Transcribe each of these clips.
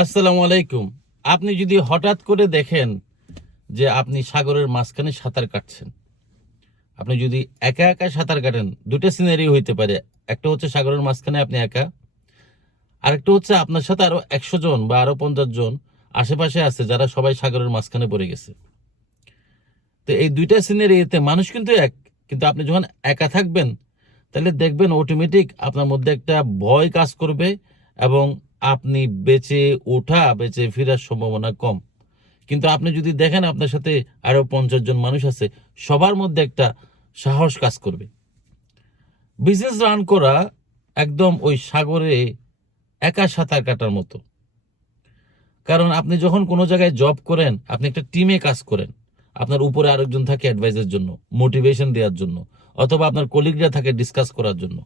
আসসালামু আলাইকুম। আপনি যদি হঠাৎ করে দেখেন যে আপনি সাগরের মাঝখানে সাঁতার কাটছেন, আপনি যদি একা একা সাঁতার কাটেন, দুটো সিনারি হইতে পারে। একটা হচ্ছে সাগরের মাঝখানে আপনি একা, আরেকটা হচ্ছে আপনার সাথে আরও একশো জন বা আরও পঞ্চাশ জন আশেপাশে আছে যারা সবাই সাগরের মাঝখানে পড়ে গেছে। তো এই দুইটা সিনারিতে মানুষ কিন্তু এক, কিন্তু আপনি যখন একা থাকবেন, তাহলে দেখবেন অটোমেটিক আপনার মধ্যে একটা ভয় কাজ করবে এবং আপনি বেঁচে ওঠা, বেঁচে ফেরার সম্ভাবনা কম। কিন্তু আপনি যদি দেখেন আপনার সাথে আরও পঞ্চাশ জন মানুষ আছে, সবার মধ্যে একটা সাহস কাজ করবে। বিজনেস রান করা একদম ওই সাগরে একা সাঁতার কাটার মতো। কারণ আপনি যখন কোনো জায়গায় জব করেন, আপনি একটা টিমে কাজ করেন, আপনার উপরে আরেকজন থাকে অ্যাডভাইসের জন্য মোটিভেশন দেওয়ার জন্য, অথবা আপনার কলিগরা থাকে ডিসকাস করার জন্য।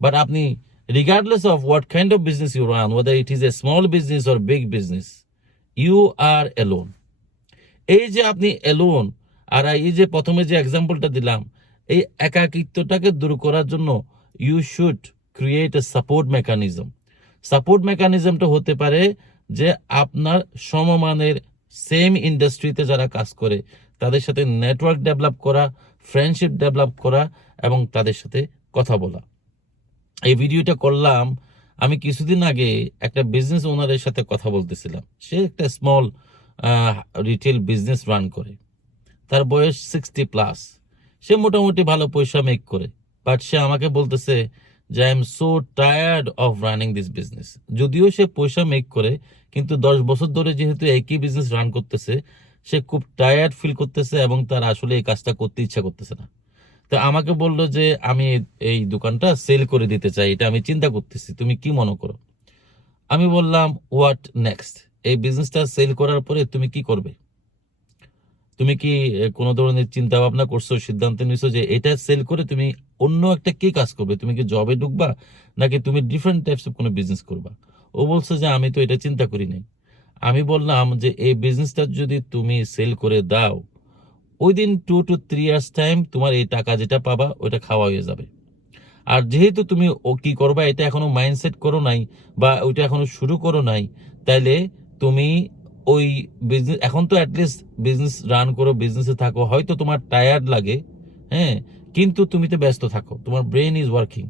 বাট আপনি regardless of what kind of business you run, whether it is a small business or big business, you are alone. এই যে আপনি এলোন আর এই যে প্রথমে যে এক্সাম্পলটা দিলাম এই একাকিত্বটাকে দূর করার জন্য you should create a support mechanism support মেকানিজমটা হতে পারে যে আপনার সমমানের সেম ইন্ডাস্ট্রিতে যারা কাজ করে তাদের সাথে নেটওয়ার্ক ডেভেলপ করা ফ্রেন্ডশিপ ডেভেলপ করা এবং তাদের সাথে কথা বলা এই ভিডিওটা করলাম, আমি কিছুদিন আগে একটা বিজনেস ওনারের সাথে কথা বলতেছিলাম। সে একটা স্মল রিটেল বিজনেস রান করে। তার বয়স সিক্সটি প্লাস সে মোটামুটি ভালো পয়সা মেক করে। বাট সে আমাকে বলতেছে যে I am so tired of running this business যদিও সে পয়সা মেক করে, কিন্তু দশ বছর ধরে যেহেতু একই বিজনেস রান করতেছে, সে খুব টায়ার্ড ফিল করতেছে এবং তার আসলে এই কাজটা করতে ইচ্ছা করতেছে না। তো আমাকে বলল যে, আমি এই দোকানটা সেল করে দিতে চাই, এটা আমি চিন্তা করতেছি, তুমি কি মনে করো? আমি বললাম হোয়াট নেক্সট এই বিজনেসটা সেল করার পরে তুমি কি করবে? তুমি কি কোনো ধরনের চিন্তা ভাবনা করছ, সিদ্ধান্ত নিছো যে এটা সেল করে তুমি অন্য একটা কি কাজ করবে? তুমি কি জবে ঢুকবা, নাকি তুমি ডিফারেন্ট টাইপস অফ কোনো বিজনেস করবা? ও বলছে যে, আমি তো এটা চিন্তা করি নাই। আমি বললাম যে, এই বিজনেসটা যদি তুমি সেল করে দাও within two two three years time তোমার এই টাকা যেটা পাবা, ওইটা খাওয়া হয়ে যাবে। আর যেহেতু তুমি ও কি করবা, এটা এখনও মাইন্ডসেট করো নাই, বা ওইটা এখনও শুরু করো নাই, তাইলে তুমি ওই বিজনেস এখন তো অ্যাটলিস্ট বিজনেস রান করো বিজনেসে থাকো, হয়তো তোমার টায়ার্ড লাগে হ্যাঁ কিন্তু তুমি তো ব্যস্ত থাকো, তোমার ব্রেন ইজ ওয়ার্কিং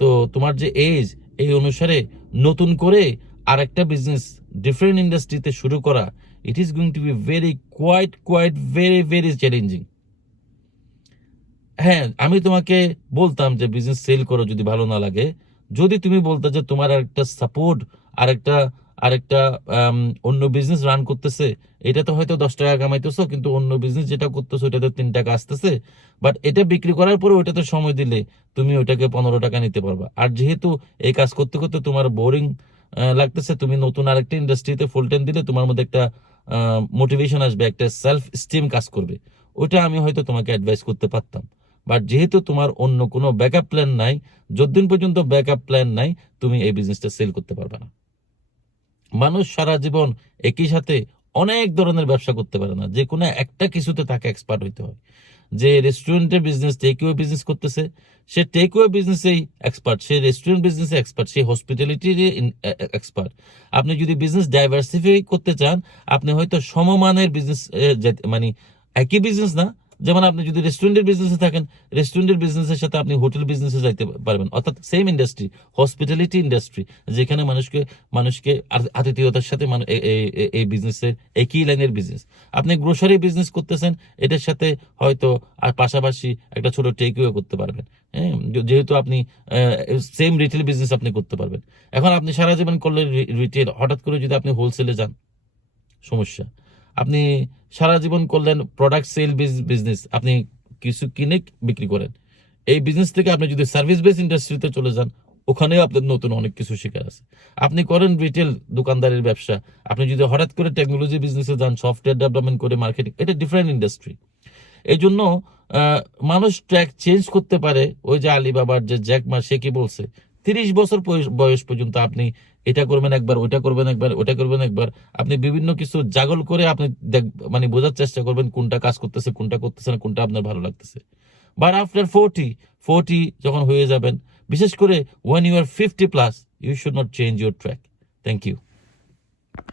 তো তোমার যে এজ এই অনুসারে নতুন করে আরেকটা বিজনেস ডিফারেন্ট ইন্ডাস্ট্রিতে শুরু করা it is going to be very quite quite very very challenging হ্যাঁ আমি তোমাকে বলতাম যে বিজনেস সেল করো যদি ভালো না লাগে। যদি তুমি বলতে যে তোমার আরেকটা সাপোর্ট আরেকটা আরেকটা অন্য বিজনেস রান করতেছে, এটা তো হয়তো দশ টাকা কামাইতেছো, কিন্তু অন্য বিজনেস যেটা করতেছো ওটাতে তিন টাকা আসতেছে। বাট এটা বিক্রি করার পরে ওইটাতে সময় দিলে তুমি ওইটাকে পনেরো টাকা নিতে পারবা। আর যেহেতু এই কাজ করতে করতে তোমার বোরিং লাগতেছে, তুমি নতুন আরেকটা ইন্ডাস্ট্রিতে ফুল টাইম দিলে তোমার মধ্যে একটা মোটিভেশন আসবে, একটা সেলফ স্টিম কাজ করবে। ওটা আমি হয়তো তোমাকে অ্যাডভাইস করতে পারতাম। বাট যেহেতু তোমার অন্য কোনো ব্যাকআপ প্ল্যান নাই, যতদিন পর্যন্ত ব্যাকআপ প্ল্যান নাই, তুমি এই বিজনেসটা সেল করতে পারবে না। মানুষ সারা জীবন একই সাথে অনেক ধরনের ব্যবসা করতে পারে না। যে কোনো একটা কিছুতে তাকে এক্সপার্ট হইতে হয়। যে রেস্টুরেন্টের বিজনেস টেক ওয়ে বিজনেস করতেছে, সে টেক ওয়ে বিজনেসেই এক্সপার্ট সে রেস্টুরেন্ট বিজনেসে এক্সপার্ট সে হসপিটালিটির এক্সপার্ট আপনি যদি বিজনেস ডাইভার্সিফাই করতে চান, আপনি হয়তো সমমানের বিজনেস মানে একই বিজনেস না যেমন আপনি যদি রেস্টুরেন্টের বিজনেসে থাকেন রেস্টুরেন্টের বিজনেসের সাথে আপনি হোটেল বিজনেসে যাইতে পারবেন। অর্থাৎ সেম ইন্ডাস্ট্রি হসপিটালিটি ইন্ডাস্ট্রি যেখানে মানুষকে মানুষকে আত- আতিথেয়তার সাথে এই বিজনেসের একই লাইনের বিজনেস আপনি গ্রোসারি বিজনেস করতেছেন, এটার সাথে হয়তো আর পাশাপাশি একটা ছোট টেকওয়ে করতে পারবেন। হ্যাঁ যেহেতু আপনি সেম রিটেল বিজনেস আপনি করতে পারবেন। এখন আপনি সারা জীবন করলে রিটেল হঠাৎ করে যদি আপনি হোলসেলে যান, সমস্যা। আপনি সারা জীবন করলেন প্রোডাক্ট সেল বিজনেস আপনি কিছু কিনে বিক্রি করেন। এই বিজনেস থেকে আপনি যদি সার্ভিস বেস ইন্ডাস্ট্রিতে চলে যান, ওখানেও আপনার নতুন অনেক কিছু শেখার আছে। আপনি করেন রিটেল দোকানদারের ব্যবসা, আপনি যদি হঠাৎ করে টেকনোলজি বিজনেসে যান সফটওয়্যার ডেভেলপমেন্ট করে মার্কেটিং এটা ডিফারেন্ট ইন্ডাস্ট্রি এই জন্য মানুষ ট্র্যাক চেঞ্জ করতে পারে, ওই যে আলিবাবার যে জ্যাকমা সে কি বলছে? তিরিশ বছর বয়স- পর্যন্ত আপনি এটা করবেন একবার ওটা করবেন একবার ওটা করবেন একবার, আপনি বিভিন্ন কিছু জাগল করে আপনি দেখ- মানে বোঝার চেষ্টা করবেন কোনটা কাজ করতেছে, কোনটা করতেছে না, কোনটা আপনার ভালো লাগতেছে। বাট আফটার ফোরটি ফোরটি যখন হয়ে যাবেন, বিশেষ করে when you are fifty plus you should not change your track thank you